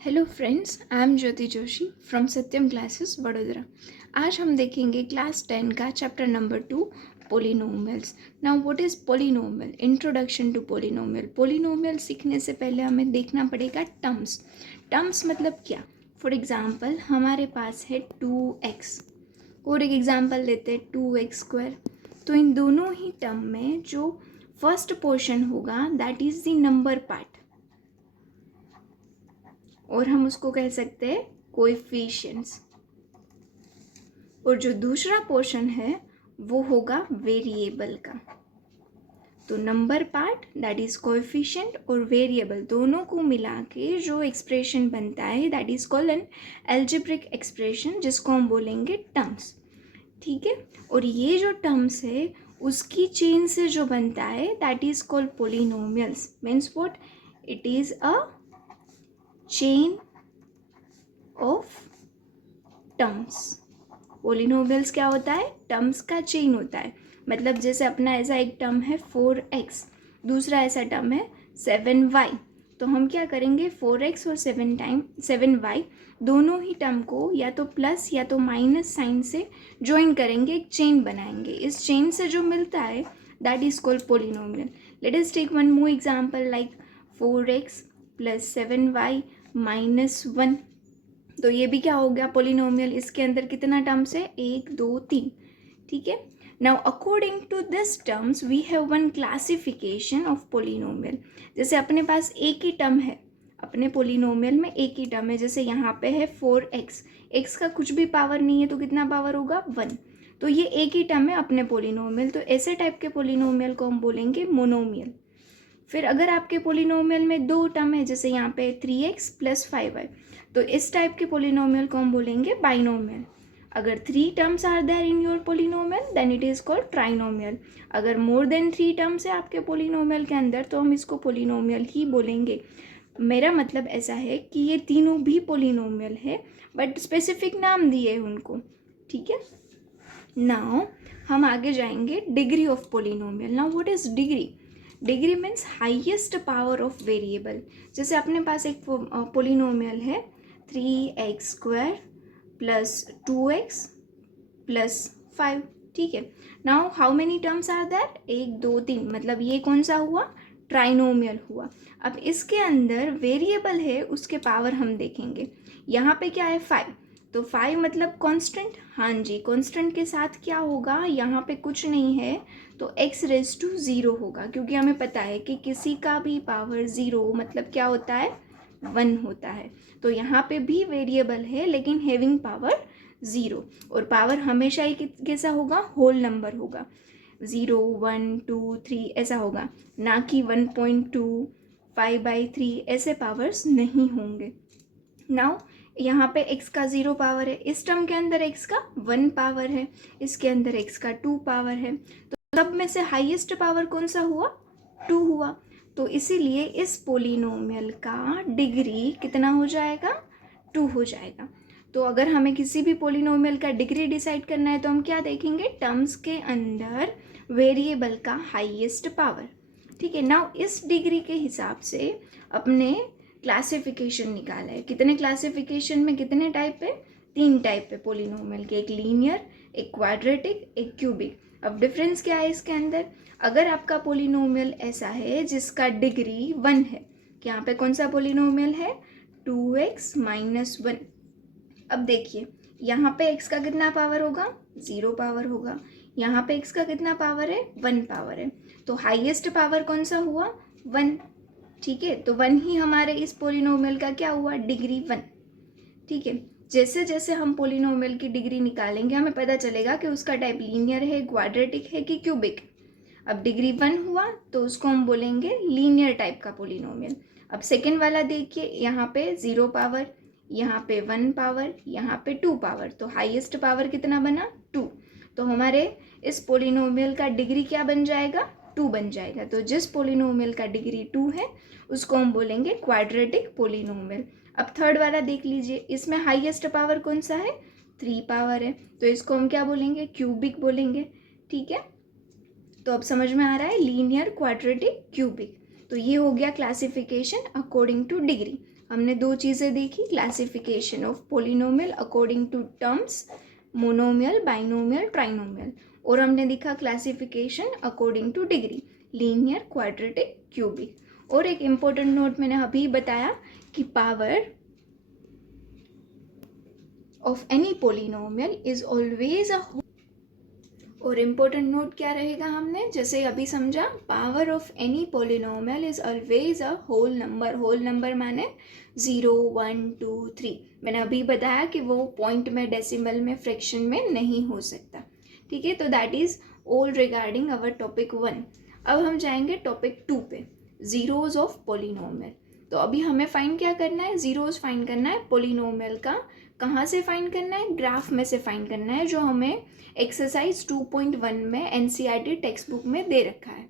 Hello friends, I am Jyoti Joshi from Satyam classes Vadodara. आज हम देखेंगे क्लास 10 का chapter number 2 polynomials. Now what is polynomial? Introduction to polynomial. Polynomial सीखने से पहले हमें देखना पड़ेगा टर्म्स। टर्म्स मतलब क्या? फॉर एग्जांपल हमारे पास है 2x और एक एग्जांपल लेते हैं 2x²। तो इन दोनों ही टर्म में जो फर्स्ट पोर्शन होगा that is the number part और हम उसको कह सकते हैं कोएफिशिएंट्स, और जो दूसरा पोर्शन है वो होगा वेरिएबल का। तो number part that is coefficient और वेरिएबल दोनों को मिला के जो एक्सप्रेशन बनता है that is called an algebraic expression, जिसको हम बोलेंगे टर्म्स। ठीक है, और ये जो टर्म्स है उसकी चेन से जो बनता है that is called polynomials. Means what? It is a chain of terms. Polynomials क्या होता है? टर्म्स का चेन होता है। मतलब जैसे अपना ऐसा एक टर्म है 4x, दूसरा ऐसा टर्म है 7y, तो हम क्या करेंगे 4x और 7y दोनों ही टर्म को या तो प्लस या तो माइनस साइन से ज्वाइन करेंगे, एक चेन बनाएंगे। इस चेन से जो मिलता है that is called polynomial. Let us take one more example like 4x + 7y - 1। तो ये भी क्या हो गया? पोलिनोमियल। इसके अंदर कितना टर्म्स है? 1 2 3। ठीक है। Now according to this terms we have one classification of polynomial. जैसे अपने पास एक ही टर्म है, अपने पोलिनोमियल में एक ही टर्म है। जैसे यहाँ पे है 4x, x का कुछ भी पावर नहीं है तो कितना पावर होगा? 1। तो ये एक ही टर्म है अपने पोलिनोमियल। तो ऐसे टाइप के पोलिनोमियल को हम बोलेंगे मोनोमियल। फिर अगर आपके पोलिनोमियल में दो टर्म है, जैसे यहाँ पे 3x + 5y, तो इस टाइप के पोलिनोमियल को हम बोलेंगे बाइनोमियल। अगर 3 terms are there in your polynomial then it is called trinomial. अगर मोर देन 3 टर्म्स है आपके पोलिनोमियल के अंदर तो हम इसको पोलिनोमियल ही बोलेंगे। मेरा मतलब ऐसा है कि ये तीनों भी पोलिनोमियल है बट स्पेसिफिक नाम दिए हैं उनको। ठीक है। नाउ हम आगे जाएंगे degree of polynomial. Now what is degree? Degree means highest power of variable. जैसे अपने पास एक पोलिनोमियल है 3x² + 2x + 5। ठीक है। Now how many terms are that? 1 2 3। मतलब ये कौन सा हुआ? ट्राइनोमियल हुआ। अब इसके अंदर वेरिएबल है, उसके पावर हम देखेंगे। यहाँ पे क्या है? 5। तो 5 मतलब कांस्टेंट। हाँ जी, कांस्टेंट के साथ क्या होगा? यहाँ पे कुछ नहीं है तो x⁻0 होगा, क्योंकि हमें पता है कि किसी का भी पावर 0 मतलब क्या होता है? 1 होता है। तो यहाँ पे भी वेरिएबल है लेकिन हैविंग पावर 0, और पावर हमेशा ही कैसा होगा? होल नंबर होगा। 0 1 2 3 ऐसा होगा, ना कि 1.2 5/3 ऐसे पावर्स नहीं होंगे। नाउ यहाँ पे x का 0 पावर है, इस टर्म के अंदर x का 1 पावर है, इसके अंदर x का 2 पावर है। तो सब में से हाईएस्ट पावर कौन सा हुआ? 2 हुआ। तो इसीलिए इस पोलिनोमियल का डिग्री कितना हो जाएगा? 2 हो जाएगा। तो अगर हमें किसी भी पोलिनोमियल का डिग्री डिसाइड करना है तो हम क्या देखेंगे? टर्म्स के अंदर वेरिएबल का हाईएस्ट पावर। ठीक है। नाउ इस डिग्री के हिसाब से अपने क्लासिफिकेशन निकाला है। कितने क्लासिफिकेशन में कितने टाइप है? 3 टाइप है पोलिनोमियल के, एक लीनियर, एक क्वाड्रेटिक, एक क्यूबिक। अब डिफरेंस क्या है इसके अंदर? अगर आपका पोलिनोमियल ऐसा है जिसका डिग्री 1 है, कि यहाँ पे कौन सा पोलिनोमियल है? 2x - 1। अब देखिए यहाँ पे x का कितना पावर होगा? 0 पावर होगा। यहाँ पे x का कितना पावर है? 1 पावर है। तो हाईएस्ट पावर कौन सा हुआ? 1। ठीक है। तो 1 ही हमारे इस पोलिनोमियल का क्या हुआ? डिग्री 1। ठीक है। जैसे जैसे हम पोलिनोमियल की डिग्री निकालेंगे हमें पता चलेगा कि उसका टाइप लीनियर है, क्वाड्रेटिक है कि क्यूबिक। अब डिग्री 1 हुआ तो उसको हम बोलेंगे लीनियर टाइप का पोलिनोमियल। अब सेकेंड वाला देखिए, यहाँ पे 0 पावर, यहाँ पे 1 पावर, यहाँ पे 2 पावर, तो हाईएस्ट पावर कितना बना? 2। तो हमारे इस पोलिनोमियल का डिग्री क्या बन जाएगा? 2 बन जाएगा। तो जिस पोलिनोमियल का डिग्री 2 है उसको हम बोलेंगे क्वाड्रेटिक पोलिनोमियल। अब थर्ड वाला देख लीजिए, इसमें हाईएस्ट पावर कौन सा है? 3 पावर है, तो इसको हम क्या बोलेंगे? क्यूबिक बोलेंगे। ठीक है। तो अब समझ में आ रहा है लीनियर, क्वाड्रेटिक, क्यूबिक। तो ये हो गया क्लासिफिकेशन अकॉर्डिंग टू डिग्री। हमने दो चीज़ें देखी, classification of polynomial according to terms, monomial, binomial, trinomial, और हमने देखा classification according to degree, linear, quadratic, cubic. और एक इम्पोर्टेंट नोट मैंने अभी बताया कि power of any polynomial is always a, और इम्पोर्टेंट नोट क्या रहेगा, हमने जैसे अभी समझा, power of any polynomial is always a whole number. Whole number माने 0, 1, 2, 3। मैंने अभी बताया कि वो पॉइंट में, डेसिमल में, फ्रैक्शन में नहीं हो सकता। ठीक है, तो that is all regarding our topic 1। अब हम जाएंगे टॉपिक 2 पे, जीरोज ऑफ पोलिनोमियल। तो अभी हमें फाइंड क्या करना है, जीरोज फाइंड करना है पोलिनोमियल का। कहाँ से फाइंड करना है, ग्राफ में से फाइंड करना है, जो हमें एक्सरसाइज 2.1 में एनसीईआरटी टेक्स्ट बुक में दे रखा है।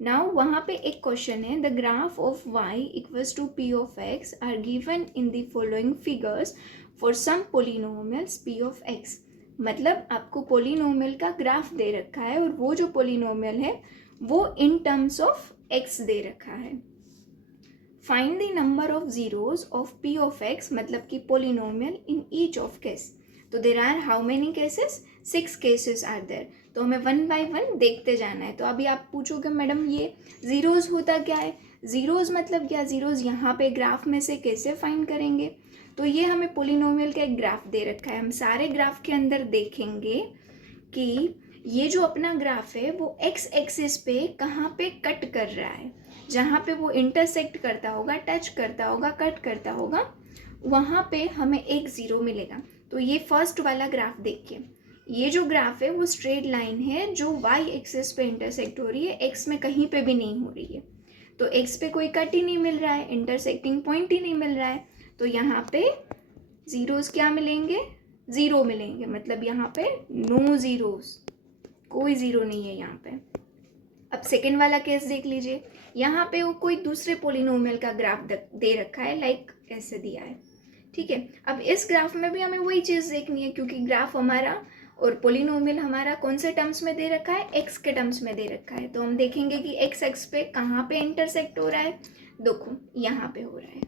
नाउ वहाँ पे एक क्वेश्चन है, the graph of y equals to p of x are given in the following figures for some polynomials p of x। मतलब आपको पोलिनोमियल का ग्राफ दे रखा है, और वो जो पोलिनोमियल है वो इन टर्म्स ऑफ x दे रखा है। Find the number of zeros of p of x, मतलब कि polynomial in each of case. तो there are how many cases, 6 cases are there. तो हमें 1 बाय 1 देखते जाना है। तो अभी आप पूछोगे मैडम ये जीरोज होता क्या है, जीरोज मतलब क्या, जीरोज यहाँ पे ग्राफ में से कैसे फाइंड करेंगे। तो ये हमें पोलिनोमियल का एक ग्राफ दे रखा है। हम सारे ग्राफ के अंदर देखेंगे कि ये जो अपना ग्राफ है वो एक्स एक्सिस पे कहाँ पे कट कर रहा है, जहाँ पे वो इंटरसेक्ट करता होगा, टच करता होगा, कट करता होगा, वहाँ पे हमें एक ज़ीरो मिलेगा। तो ये फर्स्ट वाला ग्राफ देखिए, ये जो ग्राफ है वो स्ट्रेट लाइन है जो वाई एक्सिस पे इंटरसेक्ट हो रही है, एक्स में कहीं पे भी नहीं हो रही है। तो एक्स पे कोई कट ही नहीं मिल रहा है, इंटरसेक्टिंग पॉइंट ही नहीं मिल रहा है, तो यहाँ पे जीरोस क्या मिलेंगे, ज़ीरो मिलेंगे। मतलब यहाँ पे नो जीरोस, कोई ज़ीरो नहीं है यहाँ पे। अब सेकेंड वाला केस देख लीजिए, यहाँ पे वो कोई दूसरे पोलिनोमियल का ग्राफ दे रखा है, लाइक ऐसे दिया है। ठीक है, अब इस ग्राफ में भी हमें वही चीज़ देखनी है, क्योंकि ग्राफ हमारा और पोलिनोमियल हमारा कौन से टर्म्स में दे रखा है, एक्स के टर्म्स में दे रखा है। तो हम देखेंगे कि एक्स एक्स पे कहाँ पे इंटरसेक्ट हो रहा है, देखो यहाँ पे हो रहा है।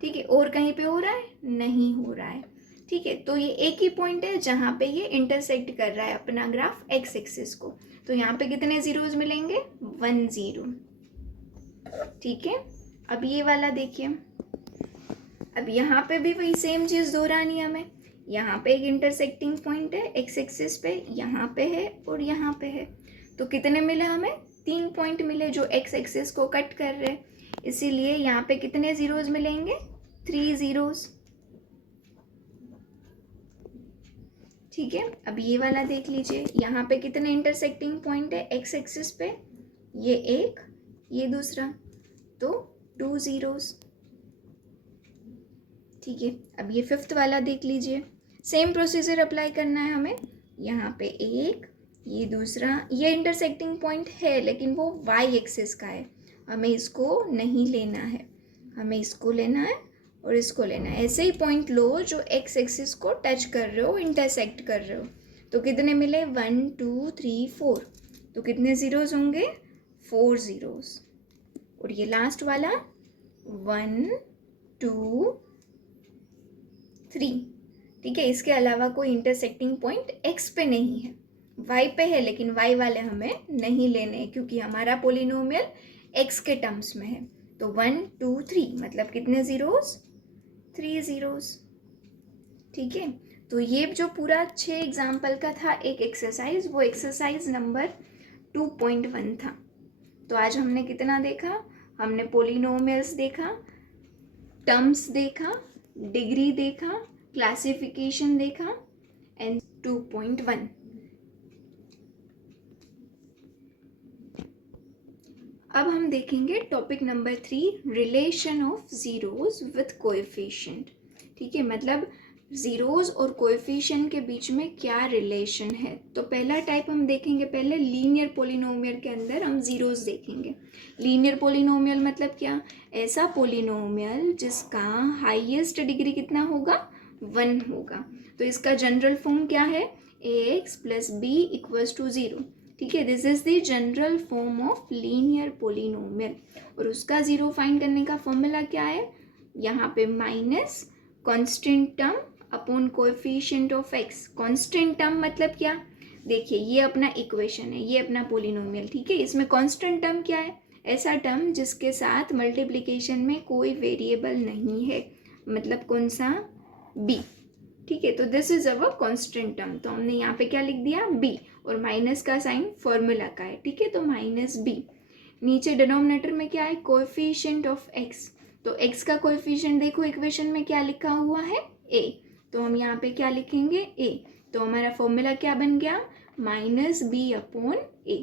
ठीक है, और कहीं पे हो रहा है, नहीं हो रहा है। ठीक है, तो ये एक ही पॉइंट है जहाँ पे ये इंटरसेक्ट कर रहा है अपना ग्राफ एक्स एक्सिस को। तो यहाँ पे कितने जीरोज मिलेंगे, 1 0। ठीक है, अब ये वाला देखिए, अब यहाँ पे भी वही सेम चीज़ दोहरानी है हमें। यहाँ पे एक इंटरसेक्टिंग पॉइंट है एक्स एक्सिस पे, यहाँ पे है और यहाँ पे है। तो कितने मिले हमें, 3 पॉइंट मिले जो एक्स एक्सिस को कट कर रहे हैं। इसीलिए यहाँ पे कितने जीरोज मिलेंगे, 3 जीरोज। ठीक है, अब ये वाला देख लीजिए, यहाँ पे कितने इंटरसेक्टिंग पॉइंट है एक्स एक्सिस पे, ये एक, ये दूसरा, तो 2 जीरोज। ठीक है, अब ये फिफ्थ वाला देख लीजिए, सेम प्रोसीजर अप्लाई करना है हमें। यहाँ पे एक, ये दूसरा, ये इंटरसेक्टिंग पॉइंट है लेकिन वो वाई एक्सिस का है, हमें इसको नहीं लेना है, हमें इसको लेना है और इसको लेना है। ऐसे ही पॉइंट लो जो एक्स एक्सिस को टच कर रहे हो, इंटरसेक्ट कर रहे हो। तो कितने मिले, 1 2 3 4। तो कितने ज़ीरोज़ होंगे, 4 ज़ीरोज़। और ये लास्ट वाला 1 2 3। ठीक है, इसके अलावा कोई इंटरसेक्टिंग पॉइंट एक्स पे नहीं है, वाई पे है, लेकिन वाई वाले हमें नहीं लेने क्योंकि हमारा पोलिनोमियल एक्स के टर्म्स में है। तो 1 2 3 मतलब कितने ज़ीरोज़, 3 ज़ीरोज़। ठीक है, तो ये जो पूरा 6 एग्जाम्पल का था एक एक्सरसाइज, वो एक्सरसाइज नंबर 2.1 था। तो आज हमने कितना देखा, हमने पोलिनोमियल्स देखा, टर्म्स देखा, डिग्री देखा, क्लासिफिकेशन देखा, एंड 2.1। अब हम देखेंगे topic number 3, relation of zeros with coefficient. ठीक है, मतलब जीरोज और कोएफिशिएंट के बीच में क्या रिलेशन है। तो पहला टाइप हम देखेंगे, पहले लीनियर पोलिनोमियल के अंदर हम जीरोज देखेंगे। लीनियर पोलिनोमियल मतलब क्या, ऐसा पोलिनोमियल जिसका हाईएस्ट डिग्री कितना होगा, 1 होगा। तो इसका जनरल फॉर्म क्या है, ax + b = 0। ठीक है, this is the general form of linear polynomial. और उसका जीरो फाइंड करने का फॉर्मूला क्या है, यहाँ पे minus constant term upon coefficient of x. Constant term मतलब क्या, देखिए ये अपना इक्वेशन है, ये अपना पोलिनोमियल, ठीक है। इसमें कांस्टेंट टर्म क्या है, ऐसा टर्म जिसके साथ मल्टीप्लिकेशन में कोई वेरिएबल नहीं है, मतलब कौन सा, बी, ठीक है। तो this is our constant term, तो हमने यहाँ पे क्या लिख दिया, बी, और माइनस का साइन फॉर्मूला का है, ठीक है, तो माइनस बी। नीचे डिनोमिनेटर में क्या है, कोएफिशिएंट ऑफ एक्स, तो एक्स का कोएफिशिएंट देखो इक्वेशन में क्या लिखा हुआ है, ए, तो हम यहाँ पे क्या लिखेंगे, ए, तो हमारा फॉर्मूला क्या बन गया, माइनस बी अपॉन ए,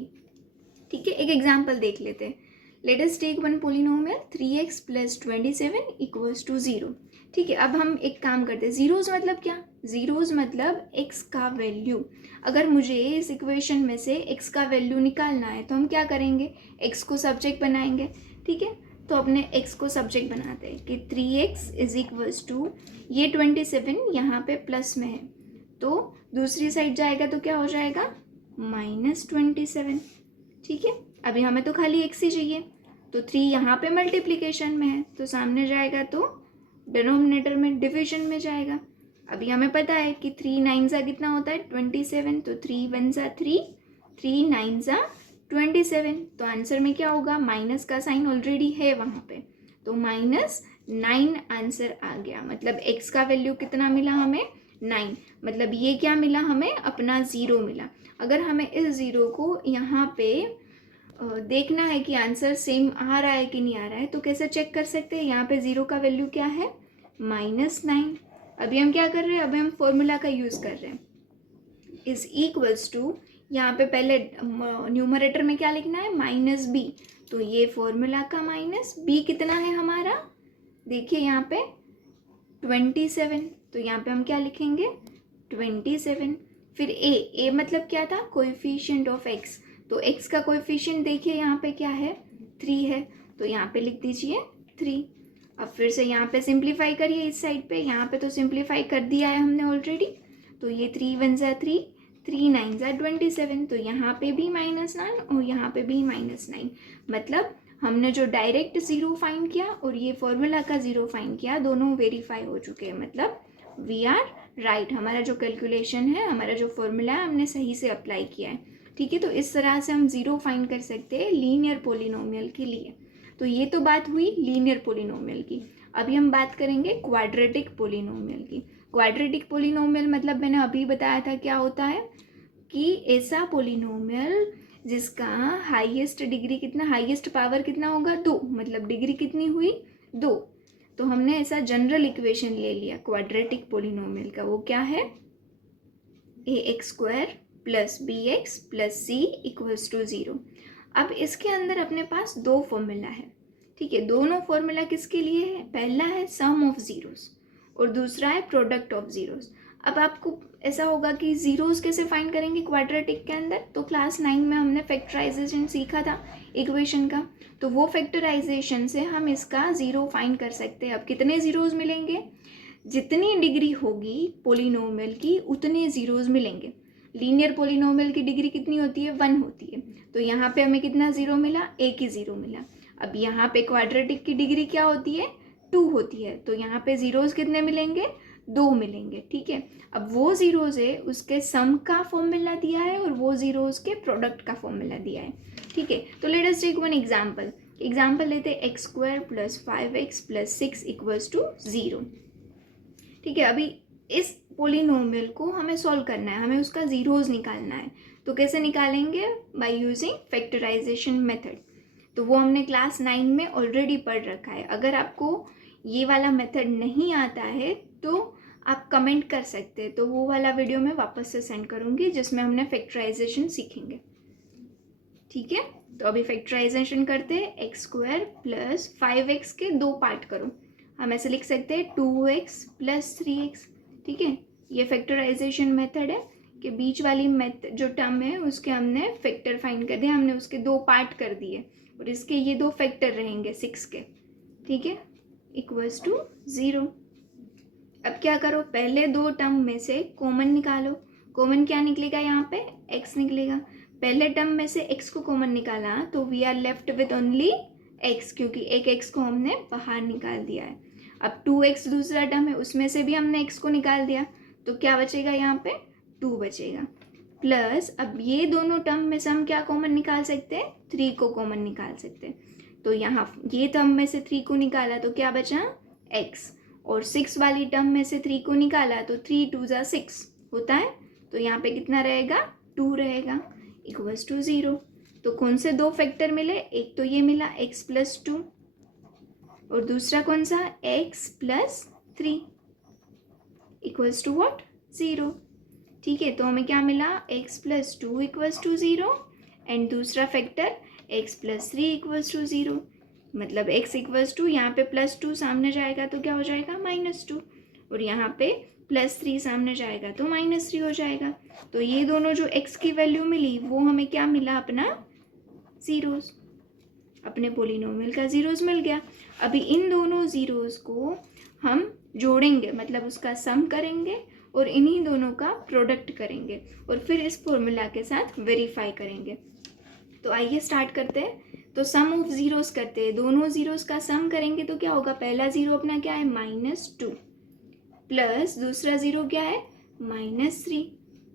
ठीक है। एक एग्जाम्पल देख लेते हैं। Let us take one polynomial 3x + 27 = 0, ठीक है। अब हम एक काम करते हैं, जीरोज मतलब क्या, जीरोज मतलब x का वैल्यू। अगर मुझे इस इक्वेशन में से x का वैल्यू निकालना है तो हम क्या करेंगे, x को सब्जेक्ट बनाएंगे, ठीक है। तो अपने x को सब्जेक्ट बनाते हैं कि 3x = ये 27 यहाँ पे प्लस में है, तो दूसरी साइड जाएगा तो क्या हो जाएगा, -27, ठीक है। अभी हमें तो खाली x ही चाहिए, तो 3 यहाँ पे मल्टीप्लिकेशन में है तो सामने जाएगा तो डिनोमिनेटर में डिवीजन में जाएगा। अभी हमें पता है कि 3 9 सा कितना होता है 27, तो 3 1 सा 3, 3 9 सा 27, तो आंसर में क्या होगा, माइनस का साइन ऑलरेडी है वहाँ पे, तो -9 आंसर आ गया। मतलब x का वैल्यू कितना मिला हमें, 9, मतलब ये क्या मिला हमें, अपना ज़ीरो मिला। अगर हमें इस ज़ीरो को यहाँ पे देखना है कि आंसर सेम आ रहा है कि नहीं आ रहा है, तो कैसे चेक कर सकते हैं, यहाँ पे ज़ीरो का वैल्यू क्या है, -9। अभी हम क्या कर रहे हैं, अभी हम फॉर्मूला का यूज़ कर रहे हैं, इज इक्वल्स टू, यहाँ पे पहले न्यूमरेटर में क्या लिखना है, -b, तो ये फॉर्मूला का माइनस b कितना है हमारा, देखिए यहाँ पे 27, तो यहाँ पे हम क्या लिखेंगे 27। फिर a मतलब क्या था, कोएफिशिएंट ऑफ x, तो x का कोएफिशिएंट देखिए यहाँ पे क्या है, 3 है, तो यहाँ पे लिख दीजिए 3। अब फिर से यहाँ पे सिंप्लीफाई करिए इस साइड पे, यहाँ पे तो सिंप्लीफाई कर दिया है हमने ऑलरेडी, तो ये 3 1 सा 3, 3 9 सा 27, तो यहाँ पे भी -9 और यहाँ पे भी -9, मतलब हमने जो डायरेक्ट ज़ीरो फाइंड किया और ये फॉर्मूला का ज़ीरो फाइंड किया, दोनों वेरीफाई हो चुके हैं, मतलब वी आर राइट, हमारा जो कैलकुलेशन है, हमारा जो फॉर्मूला है, हमने सही से अप्लाई किया है, ठीक है। तो इस तरह से हम ज़ीरो फाइंड कर सकते हैं लीनियर पोलिनोमियल के लिए। तो ये तो बात हुई लीनियर पोलिनोमियल की। अभी हम बात करेंगे क्वाड्रेटिक पोलिनोमियल की। क्वाड्रेटिक पोलिनोमियल मतलब मैंने अभी बताया था क्या होता है, कि ऐसा पोलिनोमियल जिसका हाईएस्ट डिग्री कितना, हाईएस्ट पावर कितना होगा, 2, मतलब डिग्री कितनी हुई, 2। तो हमने ऐसा जनरल इक्वेशन ले लिया क्वाड्रेटिक पोलिनोमियल का, वो क्या है, ax² + bx + c = 0। अब इसके अंदर अपने पास दो फॉर्मूला है, ठीक है। दोनों फॉर्मूला किसके लिए है, पहला है सम ऑफ ज़ीरोज़ और दूसरा है प्रोडक्ट ऑफ ज़ीरोज़। अब आपको ऐसा होगा कि ज़ीरोज़ कैसे फाइंड करेंगे क्वाड्रेटिक के अंदर, तो क्लास 9 में हमने फैक्टराइजेशन सीखा था इक्वेशन का, तो वो फैक्टराइजेशन से हम इसका ज़ीरो फाइंड कर सकते हैं। अब कितने ज़ीरोज़ मिलेंगे, जितनी डिग्री होगी पोलिनोमियल की उतने ज़ीरोज़ मिलेंगे। लीनियर पोलिनोमियल की डिग्री कितनी होती है, 1 होती है, तो यहाँ पे हमें कितना ज़ीरो मिला, एक ही ज़ीरो मिला। अब यहाँ पे क्वाड्रेटिक की डिग्री क्या होती है, 2 होती है, तो यहाँ पे ज़ीरोज़ कितने मिलेंगे, 2 मिलेंगे, ठीक है। अब वो ज़ीरोज़ है उसके सम का फॉर्मूला दिया है और वो ज़ीरोज़ के प्रोडक्ट का फॉर्मूला दिया है, ठीक है। तो let us take one example लेते हैं, x² + 5x + 6 = 0, ठीक है। अभी इस पोलिनोमियल को हमें सॉल्व करना है, हमें उसका ज़ीरोज़ निकालना है, तो कैसे निकालेंगे, बाय यूजिंग फैक्टराइजेशन मेथड। तो वो हमने क्लास 9 में ऑलरेडी पढ़ रखा है। अगर आपको ये वाला मेथड नहीं आता है तो आप कमेंट कर सकते हैं, तो वो वाला वीडियो मैं वापस से सेंड करूँगी जिसमें हमने फैक्टराइजेशन सीखेंगे, ठीक है। तो अभी फैक्टराइजेशन करते हैं, x² + 5x के 2 पार्ट करो, हम ऐसे लिख सकते हैं 2x + 3x, ठीक है। ये फैक्टराइजेशन मेथड है कि बीच वाली मेथड जो टर्म है उसके हमने फैक्टर फाइंड कर दिया, हमने उसके 2 पार्ट कर दिए और इसके ये 2 फैक्टर रहेंगे 6 के, ठीक है, = 0। अब क्या करो, पहले 2 टर्म में से कॉमन निकालो। कॉमन क्या निकलेगा, यहाँ पे x निकलेगा। पहले टर्म में से x को कॉमन निकाला तो we are left with only x, क्योंकि एक x को हमने बाहर निकाल दिया है। अब 2x दूसरा टर्म है, उसमें से भी हमने x को निकाल दिया, तो क्या बचेगा यहाँ पे 2 बचेगा। प्लस अब ये दोनों टर्म में से हम क्या कॉमन निकाल सकते हैं, 3 को कॉमन निकाल सकते हैं। तो यहाँ ये टर्म में से 3 को निकाला तो क्या बचा x, और 6 वाली टर्म में से 3 को निकाला तो 3 2 जा 6 होता है, तो यहाँ पे कितना रहेगा 2 रहेगा, इक्वल्स टू 0। तो कौन से दो फैक्टर मिले, एक तो ये मिला x प्लस 2 और दूसरा कौन सा x plus 3 equals to what 0। ठीक है, तो हमें क्या मिला x plus 2 equals to 0 and दूसरा factor x plus 3 equals to 0। मतलब x इक्वल्स टू, यहाँ पे प्लस 2 सामने जाएगा तो क्या हो जाएगा -2, और यहाँ पे प्लस 3 सामने जाएगा तो -3 हो जाएगा। तो ये दोनों जो x की वैल्यू मिली वो हमें क्या मिला, अपना ज़ीरोज़, अपने पोलिनोमियल का ज़ीरोज़ मिल गया। अभी इन दोनों ज़ीरोज़ को हम जोड़ेंगे, मतलब उसका सम करेंगे और इन्हीं दोनों का प्रोडक्ट करेंगे और फिर इस फॉर्मूला के साथ वेरीफाई करेंगे। तो आइए स्टार्ट करते हैं। तो सम ऑफ ज़ीरोज़ करते हैं, दोनों ज़ीरोज़ का सम करेंगे तो क्या होगा, पहला ज़ीरो अपना क्या है -2 प्लस दूसरा ज़ीरो क्या है -3।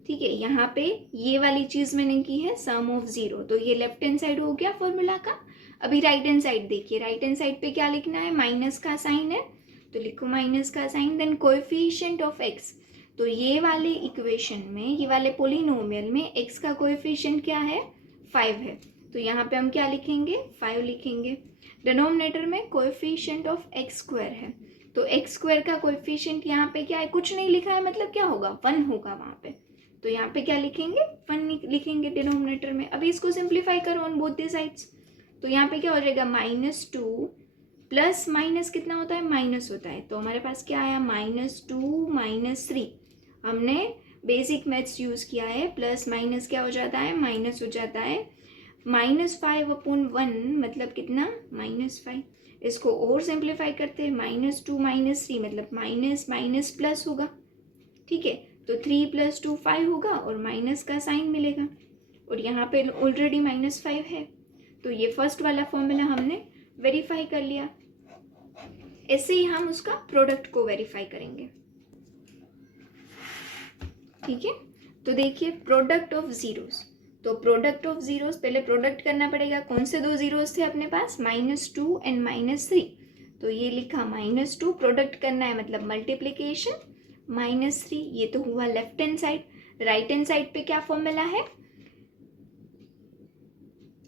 ठीक है, यहाँ पे ये वाली चीज़ मैंने की है सम ऑफ ज़ीरो, तो ये लेफ्ट हैंड साइड हो गया फॉर्मूला का। अभी राइट हैंड साइड देखिए, राइट हैंड साइड पे क्या लिखना है, माइनस का साइन है तो लिखो माइनस का sign, then coefficient of x। तो ये वाले इक्वेशन में, ये वाले पोलिनोमियल में x का कोएफिशिएंट क्या है 5 है, तो यहाँ पे हम क्या लिखेंगे 5 लिखेंगे। डिनोमिनेटर में कोएफिशिएंट ऑफ x स्क्वायर है, तो x स्क्वायर का कोएफिशिएंट यहाँ पे क्या है, कुछ नहीं लिखा है, मतलब क्या होगा 1 होगा वहाँ पे, तो यहाँ पे क्या लिखेंगे 1 लिखेंगे डिनोमिनेटर में। अभी इसको सिंप्लीफाई करो ऑन बोथ द साइड्स, तो यहाँ पे क्या हो जाएगा -2 प्लस माइनस कितना होता है, माइनस होता है, तो हमारे पास क्या आया -2 -3। हमने बेसिक मैथ्स यूज़ किया है, प्लस माइनस क्या हो जाता है, माइनस हो जाता है, -5/1 मतलब कितना -5। इसको और सिंप्लीफाई करते हैं, -2 -3 मतलब माइनस माइनस प्लस होगा। ठीक है, तो 3 + 2 5 होगा और माइनस का साइन मिलेगा, और यहाँ पे ऑलरेडी -5 है, तो ये फर्स्ट वाला फॉर्मूला हमने वेरीफाई कर लिया। ऐसे ही हम उसका प्रोडक्ट को वेरीफाई करेंगे। ठीक है, तो देखिए प्रोडक्ट ऑफ ज़ीरोज़, तो प्रोडक्ट ऑफ ज़ीरोज़ पहले प्रोडक्ट करना पड़ेगा। कौन से दो ज़ीरोज़ थे अपने पास, -2 एंड -3, तो ये लिखा -2 प्रोडक्ट करना है मतलब मल्टीप्लिकेशन, -3 ये तो हुआ left hand side. Right hand side पे क्या फॉर्मूला है,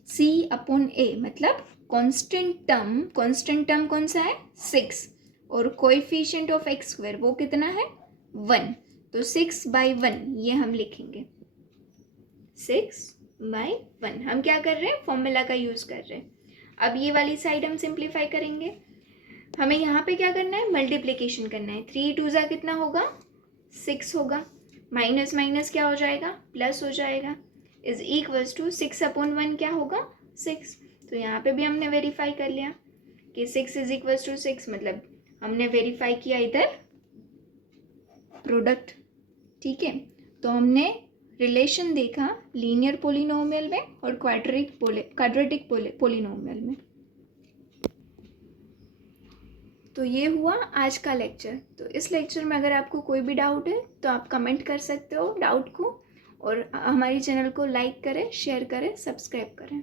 C/A, मतलब कांस्टेंट टर्म कौन सा है 6, और कोएफिशिएंट ऑफ x स्क्वायर वो कितना है 1, तो 6/1 ये हम लिखेंगे, 6/1 हम क्या कर रहे हैं, फॉर्मूला का यूज कर रहे हैं। अब ये वाली साइड हम सिंप्लीफाई करेंगे, हमें यहाँ पे क्या करना है, मल्टीप्लिकेशन करना है। 3 2 जा कितना होगा 6 होगा, माइनस माइनस क्या हो जाएगा, प्लस हो जाएगा, इज इक्वल्स टू 6/1 क्या होगा 6। तो यहाँ पे भी हमने वेरीफाई कर लिया कि 6 इज इक्वल्स टू 6, मतलब हमने वेरीफाई किया इधर प्रोडक्ट। ठीक है, तो हमने रिलेशन देखा लीनियर पोलिनोमियल में और क्वाड्रेटिक पोलिनोमियल में। तो ये हुआ आज का लेक्चर। तो इस लेक्चर में अगर आपको कोई भी डाउट है तो आप कमेंट कर सकते हो डाउट को, और हमारी चैनल को लाइक करें, शेयर करें, सब्सक्राइब करें।